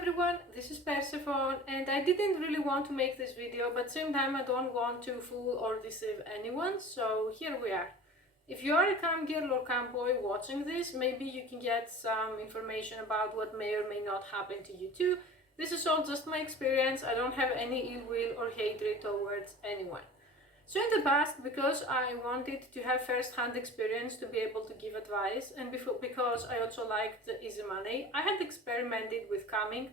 everyone, this is Persephone, and I didn't really want to make this video, but same time I don't want to fool or deceive anyone, so here we are. If you are a cam girl or cam boy watching this, maybe you can get some information about what may or may not happen to you too. This is all just my experience. I don't have any ill will or hatred towards anyone. So in the past, because I wanted to have first-hand experience to be able to give advice, and because I also liked the easy money, I had experimented with camming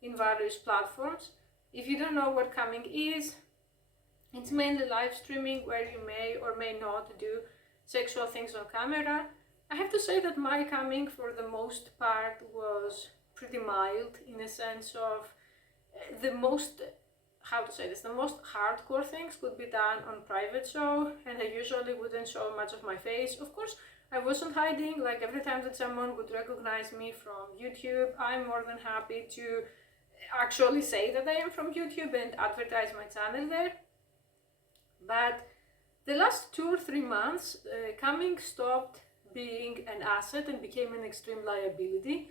in various platforms. If you don't know what camming is, it's mainly live streaming where you may or may not do sexual things on camera. I have to say that my camming for the most part was pretty mild, in a sense of the most hardcore things could be done on private show, and I usually wouldn't show much of my face. Of course, I wasn't hiding. Like every time that someone would recognize me from YouTube, I'm more than happy to actually say that I am from YouTube and advertise my channel there. But the last 2 or 3 months, camming stopped being an asset and became an extreme liability.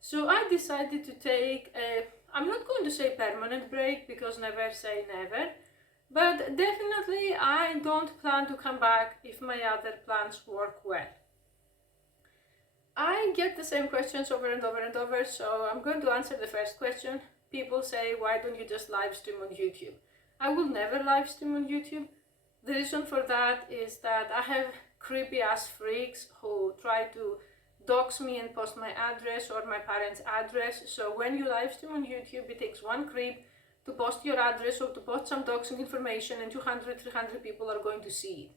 So I decided to take a, I'm not going to say permanent break, because never say never, but definitely I don't plan to come back if my other plans work well. I get the same questions over and over and over, so I'm going to answer the first question. People say, why don't you just live stream on YouTube? I will never live stream on YouTube. The reason for that is that I have creepy ass freaks who try to dox me and post my address or my parents' address. So when you live stream on YouTube, it takes one creep to post your address or to post some doxing information, and 200, 300 people are going to see it.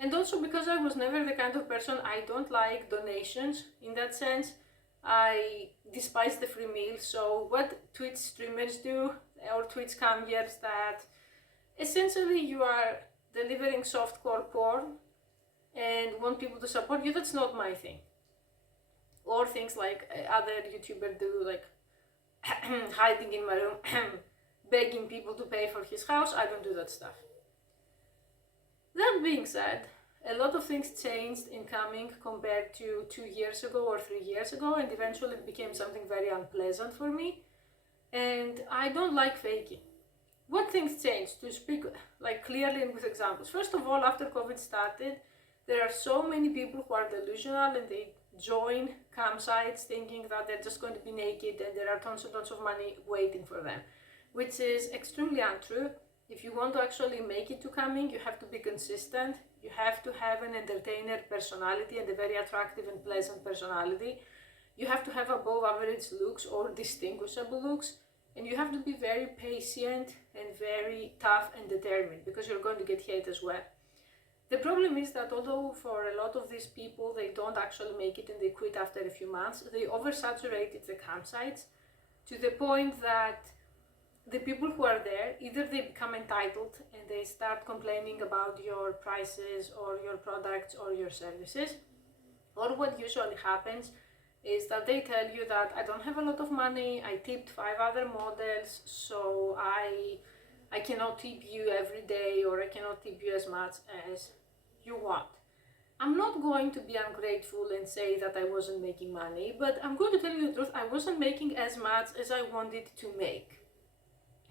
And also because I was never the kind of person, I don't like donations in that sense. I despise the free meal. So what Twitch streamers do, or Twitch camgers, that essentially you are delivering softcore porn and want people to support you, that's not my thing. Or things like other YouTubers do, like hiding in my room, begging people to pay for his house. I don't do that stuff. That being said, a lot of things changed in camming compared to 2 years ago or 3 years ago, and eventually it became something very unpleasant for me. And I don't like faking. What things changed, to speak like clearly and with examples? First of all, after COVID started, there are so many people who are delusional and they join campsites thinking that they're just going to be naked and there are tons and tons of money waiting for them, which is extremely untrue. If you want to actually make it to camming, you have to be consistent. You have to have an entertainer personality and a very attractive and pleasant personality. You have to have above average looks or distinguishable looks, and you have to be very patient and very tough and determined, because you're going to get hate as well. The problem is that although for a lot of these people they don't actually make it and they quit after a few months, they oversaturated the campsites to the point that the people who are there, either they become entitled and they start complaining about your prices or your products or your services, or what usually happens is that they tell you that I don't have a lot of money, I tipped 5 other models, so I cannot tip you every day, or I cannot tip you as much as you want. I'm not going to be ungrateful and say that I wasn't making money, but I'm going to tell you the truth, I wasn't making as much as I wanted to make.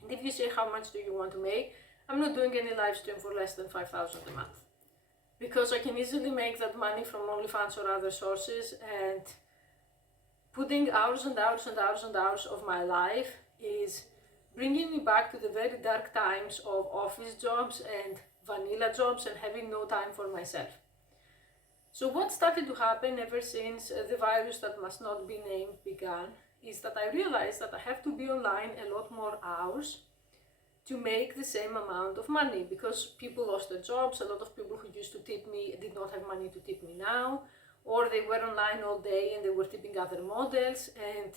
And if you say how much do you want to make, I'm not doing any live stream for less than 5,000 a month. Because I can easily make that money from OnlyFans or other sources, and putting hours and hours and hours and hours of my life is bringing me back to the very dark times of office jobs and vanilla jobs and having no time for myself. So what started to happen ever since the virus that must not be named began is that I realized that I have to be online a lot more hours to make the same amount of money, because people lost their jobs. A lot of people who used to tip me did not have money to tip me now, or they were online all day and they were tipping other models. And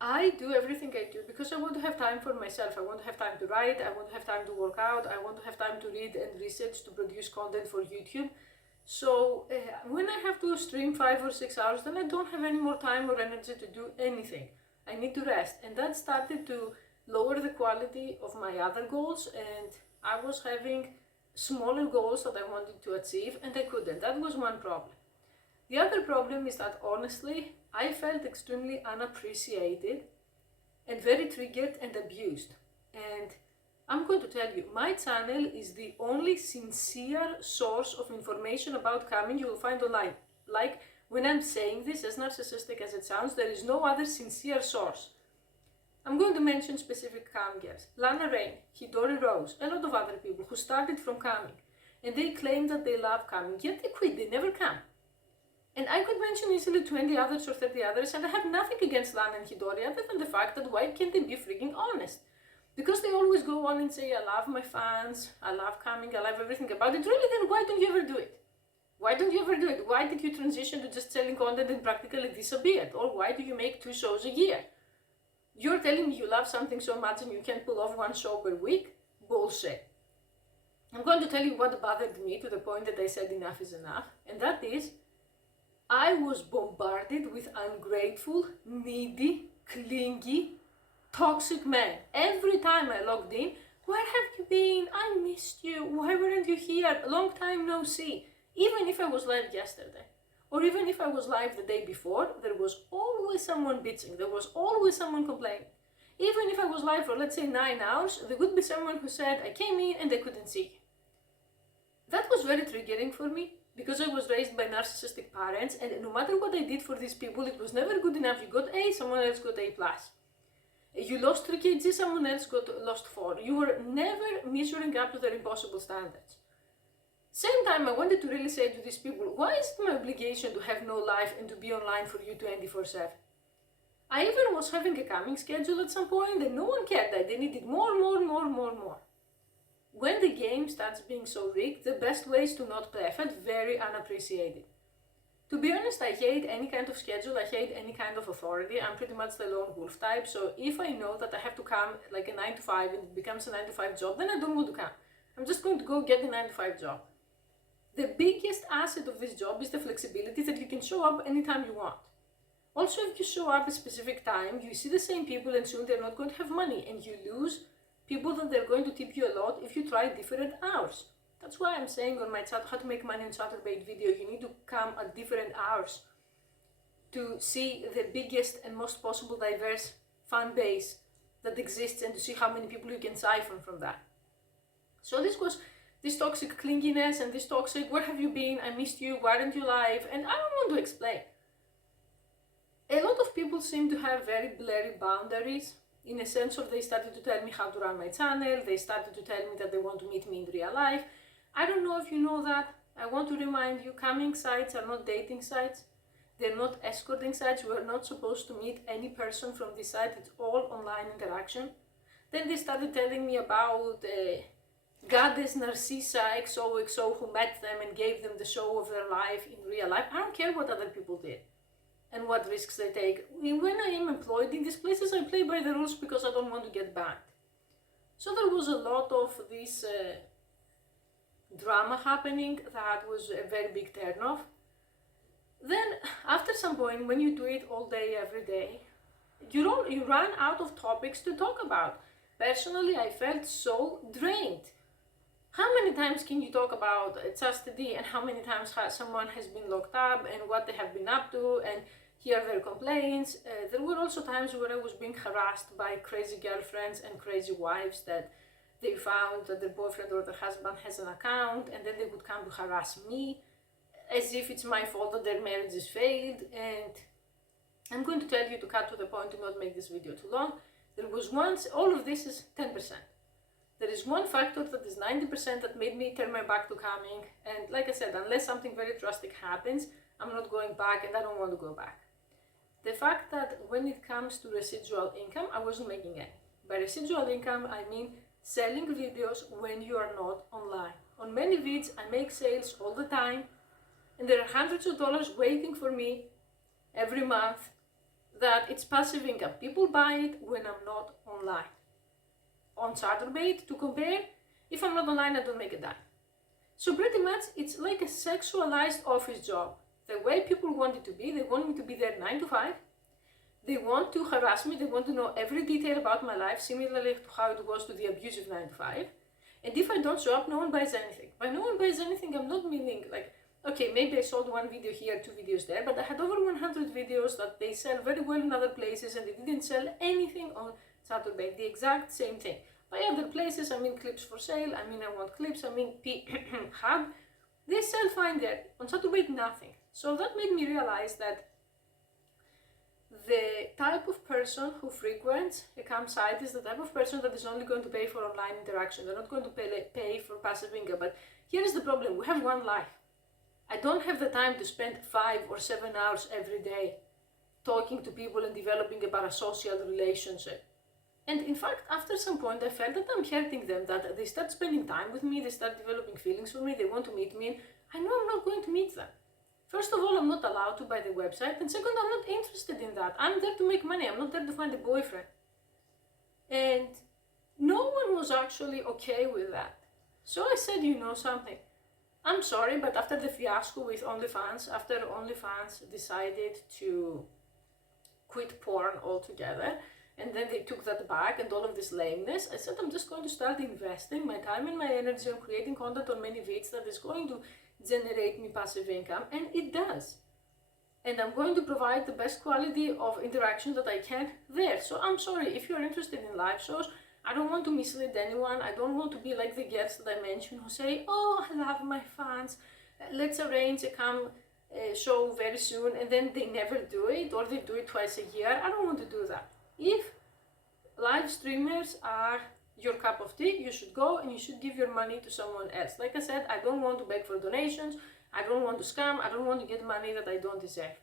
I do everything I do because I want to have time for myself. I want to have time to write, I want to have time to work out, I want to have time to read and research to produce content for YouTube. So when I have to stream 5 or 6 hours, then I don't have any more time or energy to do anything. I need to rest. And that started to lower the quality of my other goals, and I was having smaller goals that I wanted to achieve and I couldn't. That was one problem. The other problem is that honestly, I felt extremely unappreciated and very triggered and abused. And I'm going to tell you, my channel is the only sincere source of information about camming you will find online. Like, when I'm saying this, as narcissistic as it sounds, there is no other sincere source. I'm going to mention specific cam girls. Lana Rain, Hidori Rose, a lot of other people who started from camming. And they claim that they love camming, yet they quit, they never cam. And I could mention easily 20 others or 30 others, and I have nothing against Lana and Hidori other than the fact that why can't they be freaking honest? Because they always go on and say, I love my fans, I love camming, I love everything about it. Really, then why don't you ever do it? Why don't you ever do it? Why did you transition to just selling content and practically disappeared? Or why do you make 2 shows a year? You're telling me you love something so much and you can pull off 1 show per week? Bullshit. I'm going to tell you what bothered me to the point that I said enough is enough, and that is, I was bombarded with ungrateful, needy, clingy, toxic men. Every time I logged in, where have you been? I missed you. Why weren't you here? Long time no see. Even if I was live yesterday, or even if I was live the day before, there was always someone bitching. There was always someone complaining. Even if I was live for, let's say, 9 hours, there would be someone who said, I came in and I couldn't see you. That was very triggering for me, because I was raised by narcissistic parents, and no matter what I did for these people, it was never good enough. You got A, someone else got A+. You lost 3 kg, someone else lost 4. You were never measuring up to their impossible standards. Same time, I wanted to really say to these people, why is it my obligation to have no life and to be online for you 24/7? I even was having a coming schedule at some point, and no one cared that. They needed more. When the game starts being so rigged, the best way is to not play. I felt very unappreciated. To be honest, I hate any kind of schedule, I hate any kind of authority. I'm pretty much the lone wolf type, so if I know that I have to come like a 9 to 5 and it becomes a 9 to 5 job, then I don't want to come. I'm just going to go get the 9 to 5 job. The biggest asset of this job is the flexibility that you can show up anytime you want. Also, if you show up at a specific time, you see the same people and soon they're not going to have money, and you lose people that they're going to tip you a lot if you try different hours. That's why I'm saying on my chat, how to make money on Chatterbait video, you need to come at different hours to see the biggest and most possible diverse fan base that exists and to see how many people you can siphon from that. So this was this toxic clinginess and this toxic, where have you been? I missed you, why aren't you live? And I don't want to explain. A lot of people seem to have very blurry boundaries, in a sense of they started to tell me how to run my channel, they started to tell me that they want to meet me in real life. I don't know if you know that. I want to remind you, camming sites are not dating sites. They're not escorting sites. We are not supposed to meet any person from this site. It's all online interaction. Then they started telling me about goddess Narcissa XOXO who met them and gave them the show of their life in real life. I don't care what other people did and what risks they take. When I am employed in these places, I play by the rules because I don't want to get banned. So there was a lot of this drama happening that was a very big turnoff. Then, after some point, when you do it all day, every day, you run out of topics to talk about. Personally, I felt so drained. How many times can you talk about chastity, and how many times someone has been locked up and what they have been up to and hear their complaints? There were also times where I was being harassed by crazy girlfriends and crazy wives that they found that their boyfriend or their husband has an account, and then they would come to harass me as if it's my fault that their marriage is failed. And I'm going to tell you to cut to the point, to not make this video too long. There was once, all of this is 10%. There is one factor that is 90% that made me turn my back to camming, and like I said, unless something very drastic happens, I'm not going back, and I don't want to go back. The fact that when it comes to residual income, I wasn't making any. By residual income, I mean selling videos when you are not online. On many vids, I make sales all the time, and there are hundreds of dollars waiting for me every month that it's passive income. People buy it when I'm not online. On Chatterbait, to compare, if I'm not online, I don't make a dime. So pretty much, it's like a sexualized office job. The way people want it to be, they want me to be there 9 to 5. They want to harass me, they want to know every detail about my life, similarly to how it was to the abusive 9 to 5. And if I don't show up, no one buys anything. By no one buys anything, I'm not meaning like okay, maybe I sold one video here, 2 videos there, but I had over 100 videos that they sell very well in other places, and they didn't sell anything on Chaturbate, the exact same thing. By other places, I mean clips for sale, I mean I want clips, I mean hub. They sell fine there. On Chaturbate, nothing. So that made me realize that the type of person who frequents a campsite is the type of person that is only going to pay for online interaction. They're not going to pay for passive income. But here is the problem. We have one life. I don't have the time to spend 5 or 7 hours every day talking to people and developing a parasocial relationship. And in fact, after some point, I felt that I'm hurting them, that they start spending time with me, they start developing feelings for me, they want to meet me, and I know I'm not going to meet them. First of all, I'm not allowed to by the website, and second, I'm not interested in that. I'm there to make money, I'm not there to find a boyfriend. And no one was actually okay with that. So I said, you know something, I'm sorry, but after the fiasco with OnlyFans, after OnlyFans decided to quit porn altogether, and then they took that back and all of this lameness, I said I'm just going to start investing my time and my energy on creating content on many vids that is going to generate me passive income, and it does. And I'm going to provide the best quality of interaction that I can there. So I'm sorry, if you're interested in live shows, I don't want to mislead anyone. I don't want to be like the girls that I mentioned who say, oh, I love my fans, let's arrange a cam show very soon, and then they never do it, or they do it twice a year. I don't want to do that. If live streamers are your cup of tea, you should go and you should give your money to someone else. Like I said, I don't want to beg for donations, I don't want to scam, I don't want to get money that I don't deserve.